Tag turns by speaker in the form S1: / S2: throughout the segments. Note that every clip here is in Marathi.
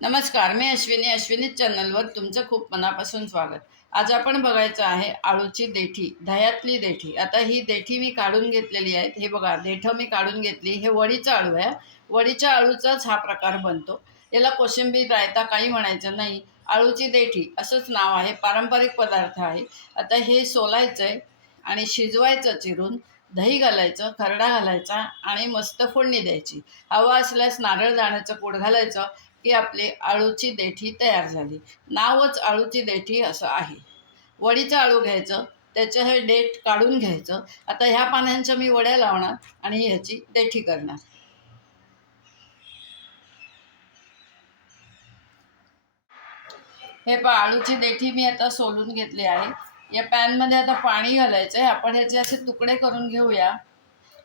S1: नमस्कार मी अश्विनी अश्विनी चॅनलवर तुमचं खूप मनापासून स्वागत. आज आपण बघायचं आहे आळूची देठी दह्यातली देठी. आता ही देठी मी काढून घेतलेली आहेत हे बघा देठं मी काढून घेतली. हे वडीचं आळू आहे. वडीच्या आळूचाच हा प्रकार बनतो. याला कोशिंबीर रायता काही म्हणायचं नाही. आळूची देठी असंच नाव आहे. पारंपरिक पदार्थ आहे. आता हे सोलायचं आहे आणि शिजवायचं चिरून दही घालायचं खरडा घालायचा आणि मस्त फोडणी द्यायची. हवा असल्यास नारळ दाण्याचं पूड घालायचं की आपली आळूची देठी तयार झाली. नावच आळूची देठी असं आहे. वडीचं आळू घ्यायचं त्याचं हे डेट काढून घ्यायचं. आता ह्या पानांच्या मी वड्या लावणार आणि ह्याची देठी करणार. हे पा आळूची देठी मी आता सोलून घेतली आहे. या पॅनमध्ये आता पाणी घालायचं आहे आपण ह्याचे असे तुकडे करून घेऊया.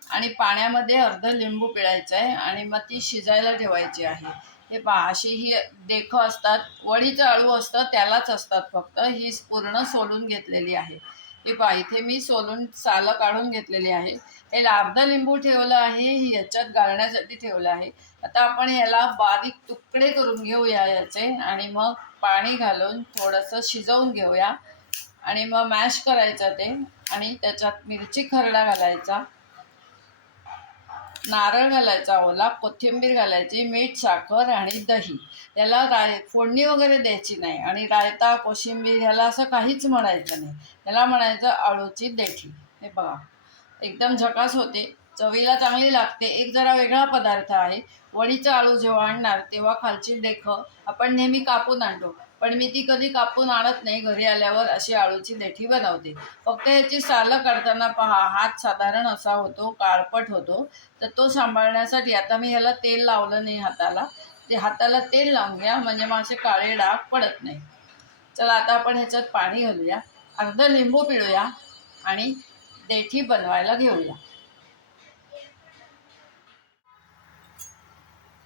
S1: आणि पाण्यामध्ये अर्ध लिंबू पिळायचं आहे आणि मग ती शिजायला ठेवायची आहे. हे पहा अशी ही देखं असतात. वडीचं अळू असतं त्यालाच असतात फक्त. ही पूर्ण सोलून घेतलेली आहे. हे पहा इथे मी सोलून सालं काढून घेतलेली आहे. हे अर्ध लिंबू ठेवलं आहे ही ह्याच्यात गाळण्यासाठी ठेवलं आहे. आता आपण ह्याला बारीक तुकडे करून घेऊया याचे. आणि मग पाणी घालून थोडंसं शिजवून घेऊया. आणि मग मॅश करायचं ते. आणि त्याच्यात मिरची खरडा घालायचा. नारळ घालायचा ओला कोथिंबीर घालायची मीठ साखर आणि दही. याला राय फोडणी वगैरे द्यायची नाही. आणि रायता कोशिंबीर ह्याला असं काहीच म्हणायचं नाही. याला म्हणायचं आळूची देठी. हे बघा. एकदम झकास होते. चवीला चांगली लागते. एक जरा वेगळा पदार्थ आहे. वडीचं आळू जेव्हा आणणार तेव्हा खालची देखं आपण नेहमी कापून आणतो. पण मी ती कधी कापून आणत नाही. घरी आल्यावर अशी आळूची देठी बनवते. फक्त ह्याची सालं काढताना पहा हात साधारण असा होतो काळपट होतो. तर तो सांभाळण्यासाठी आता मी ह्याला तेल लावलं नाही हाताला. ते हाताला तेल लावून घ्या म्हणजे माझे काळे डाग पडत नाही. चला आता आपण ह्याच्यात पाणी घालूया. अर्ध लिंबू पिळूया आणि देठी बनवायला घेऊया.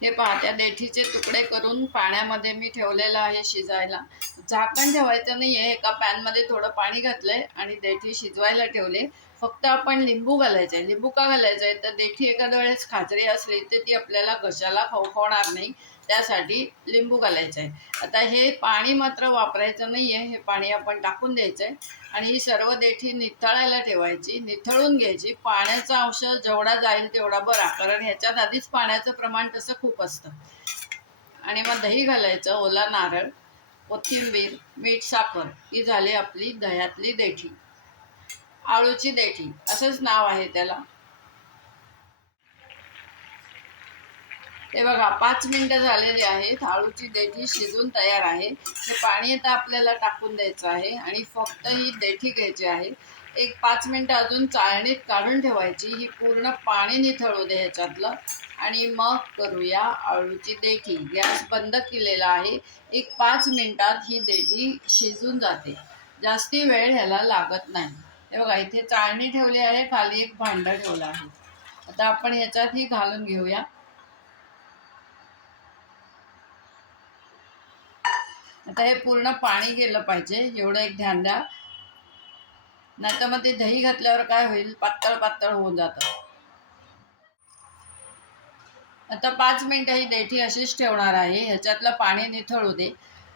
S1: हे पहा त्या देठीचे तुकडे करून पाण्यामध्ये मी ठेवलेलं आहे शिजायला. झाकण ठेवायचं नाही आहे एका पॅनमध्ये थोडं पाणी घातलंय आणि देठी शिजवायला ठेवले. फक्त आपण लिंबू घालायचं आहे लिंबू का घालायचं आहे तर देठी एखाद्या वेळेस खाजरी असली तर ती आपल्याला घशाला खवखवणार नाही. त्यासाठी लिंबू घालायचं आहे आता हे पाणी मात्र वापरायचं नाही आहे हे पाणी आपण टाकून द्यायचं आहे आणि ही सर्व देठी निथळायला ठेवायची निथळून घ्यायची. पाण्याचा अंश जेवढा जाईल तेवढा बरा कारण ह्याच्यात आधीच पाण्याचं प्रमाण तसं खूप असतं. आणि मग दही घालायचं ओला नारळ कोथिंबीर मीठ साखर ही झाली आपली दह्यातली देठी. आळूची देठी असंच नाव आहे त्याला. हे बघा पाच मिनिटं झालेली आहेत. आळूची देठी शिजून तयार आहे. हे पाणी आता आपल्याला टाकून द्यायचं आहे आणि फक्त ही देठी घ्यायची आहे. एक पाच मिनिटं अजून चाळणीत काढून ठेवायची. ही पूर्ण पाणी निथळू दे ह्याच्यातलं. आणि मग करूया आळूची देठी. गॅस बंद केलेला आहे. एक पाच मिनिटात ही देठी शिजून जाते. जास्ती वेळ ह्याला लागत नाही. हे बघा इथे चाळणी ठेवली आहे. खाली एक भांडं ठेवलं आहे. आता आपण ह्याच्यात ही घालून घेऊया. आता हे पूर्ण पाणी गेलं पाहिजे एवढं एक ध्यान द्या. नाहीतर मग ते दही घातल्यावर काय होईल? पातळ पातळ होऊन जातं. आता पाच मिनटं ही देठी अशीच ठेवणार आहे. ह्याच्यातलं पाणी निथळू दे.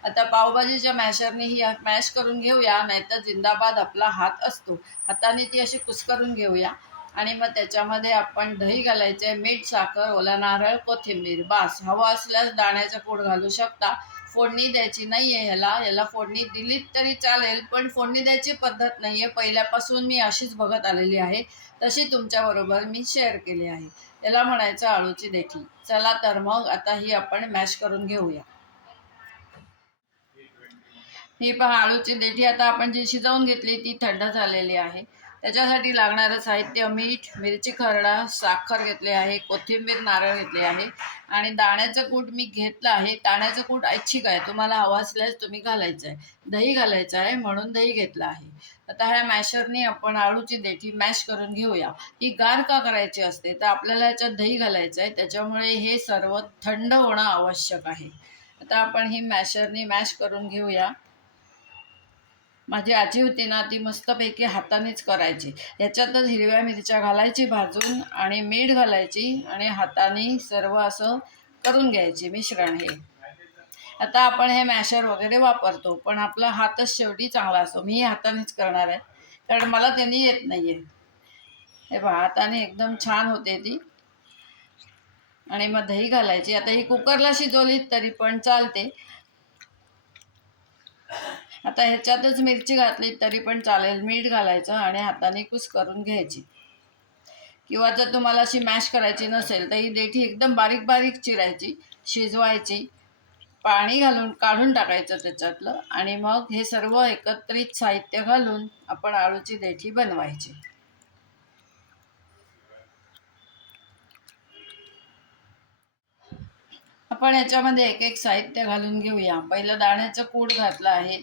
S1: आता पावभाजीच्या मॅशरने ही मॅश करून घेऊया नाहीतर जिंदाबाद आपला हात असतो. हाताने ती अशी कुस्करून घेऊया. आणि मग त्याच्यामध्ये आपण दही घालायचे मीठ साखर ओला नारळ कोथिंबीर बास. हवं असल्यास दाण्याचं पूड घालू शकता. फोडणी द्यायची नाही आहे ह्याला याला फोडणी दिलीत तरी चालेल पण फोडणी द्यायची पद्धत नाही आहे पहिल्यापासून मी अशीच बघत आलेली आहे. तशी तुमच्याबरोबर मी शेअर केली आहे. याला म्हणायचं आळूची देखी चला तर मग आता ही आपण मॅश करून घेऊया. ही पहा आळूची देठी आता आपण जी शिजवून घेतली ती थंड झालेली आहे. त्याच्यासाठी लागणारं साहित्य मीठ मिरची खरडा साखर घेतली आहे कोथिंबीर नारळ घेतले आहे आणि दाण्याचं कूट मी घेतलं आहे. दाण्याचं कूट ऐच्छिक आहे. तुम्हाला हवा असल्यास तुम्ही घालायचं आहे. दही घालायचं आहे म्हणून दही घेतलं आहे. आता ह्या मॅशरने आपण आळूची देठी मॅश करून घेऊया. ही गार का करायची असते? तर आपल्याला ह्याच्यात दही घालायचं आहे. त्याच्यामुळे हे सर्व थंड होणं आवश्यक आहे. आता आपण ही मॅशरने मॅश करून घेऊया. माझी आजी होती ना ती मस्तपैकी हातानेच करायची. ह्याच्यातच हिरव्या मिरच्या घालायची भाजून आणि मीठ घालायची आणि हाताने सर्व असं करून घ्यायची मिश्रण हे. आता आपण हे मॅशर वगैरे वापरतो पण आपला हातच शेवटी चांगला असतो. मी हातानेच करणार आहे कारण मला त्यांनी येत नाही आहे हे पहा हाताने एकदम छान होते ती. आणि मग दही घालायची. आता ही कुकरला शिजवली तरी पण चालते. आता ह्याच्यातच मिरची घातली तरी पण चालेल मीठ घालायचं आणि हाताने कुस करून घ्यायची. किंवा जर तुम्हाला अशी मॅश करायची नसेल तर ही देठी एकदम बारीक बारीक चिरायची शिजवायची. पाणी घालून काढून टाकायचं त्याच्यातलं आणि मग हे सर्व एकत्रित साहित्य घालून आपण आळूची देठी बनवायची. आपण याच्यामध्ये एक एक साहित्य घालून घेऊया. पहिलं दाण्याचं कूड घातलं आहे.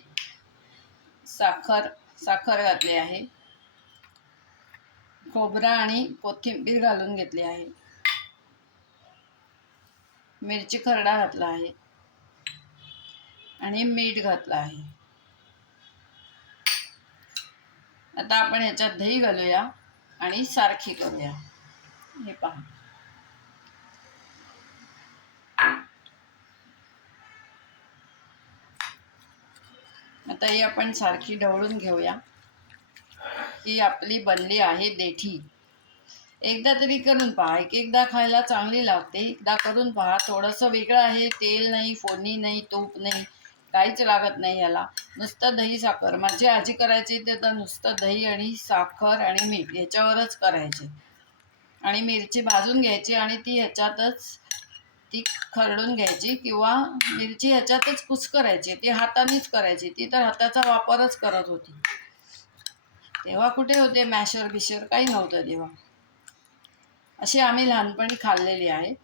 S1: साखर साखर घातली आहे. खोबरा आणि कोथिंबीर घालून घेतली आहे. मिरची खरडा घातला आहे. आणि मीठ घातलं आहे. आता आपण ह्याच्यात दही घालूया आणि सारखी करूया. हे पहा. आता ही आपण सारखी ढवळून घेऊया. ही आपली बनली आहे देठी. एकदा तरी करून पहा. एक एकदा खायला चांगली लागते. एकदा करून पहा. थोडंसं वेगळं आहे. तेल नाही फोडणी नाही तूप नाही. काहीच लागत नाही याला. नुसतं दही साखर. माझी आजी करायची ते तर नुसतं दही आणि साखर आणि मीठ याच्यावरच करायचे. आणि मिरची भाजून घ्यायची आणि ती ह्याच्यातच ती खरडून घ्यायची किंवा मिरची ह्याच्यातच कुस करायची ती हातानेच करायची. ती तर हाताचा वापरच करत होती. तेव्हा कुठे होते? मॅशर बिशर काही नव्हतं तेव्हा. अशी आम्ही लहानपणी खाल्लेली आहे.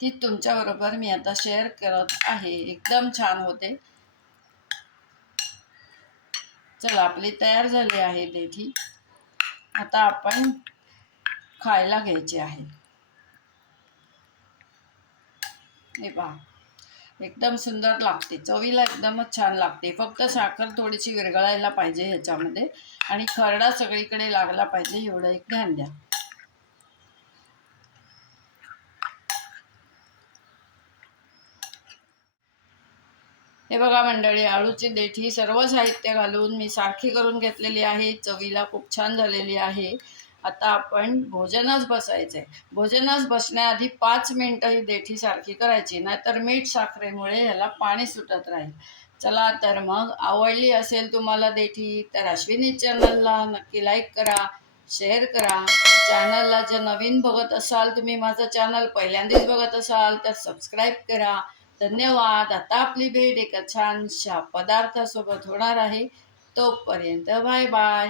S1: ती तुमच्याबरोबर मी आता शेअर करत आहे. एकदम छान होते. चला आपली तयार झाली आहे देठी आता आपण खायला घ्यायची आहे. हे पहा. एकदम सुंदर लागते. चवीला एकदमच छान लागते. फक्त साखर थोडीशी विरघळायला पाहिजे ह्याच्यामध्ये आणि खरडा सगळीकडे लागला पाहिजे एवढं एक ध्यान द्या. हे बघा मंडळी आळूची देठी सर्व साहित्य घालून मी सारखी करून घेतलेली आहे. चवीला खूप छान झालेली आहे. आता आपण भोजनास बसायचं आहे भोजनास बसण्याआधी पाच मिनटं ही देठी सारखी करायची नाहीतर मीठ साखरेमुळे ह्याला पाणी सुटत राहील. चला तर मग आवडली असेल तुम्हाला देठी तर अश्विनी चॅनलला नक्की लाईक करा शेअर करा. चॅनलला जर नवीन बघत असाल तुम्ही माझं चॅनल पहिल्यांदाच बघत असाल तर सबस्क्राईब करा. धन्यवाद. आता आपली भेट एका छानशा पदार्थासोबत होणार आहे. तोपर्यंत बाय बाय.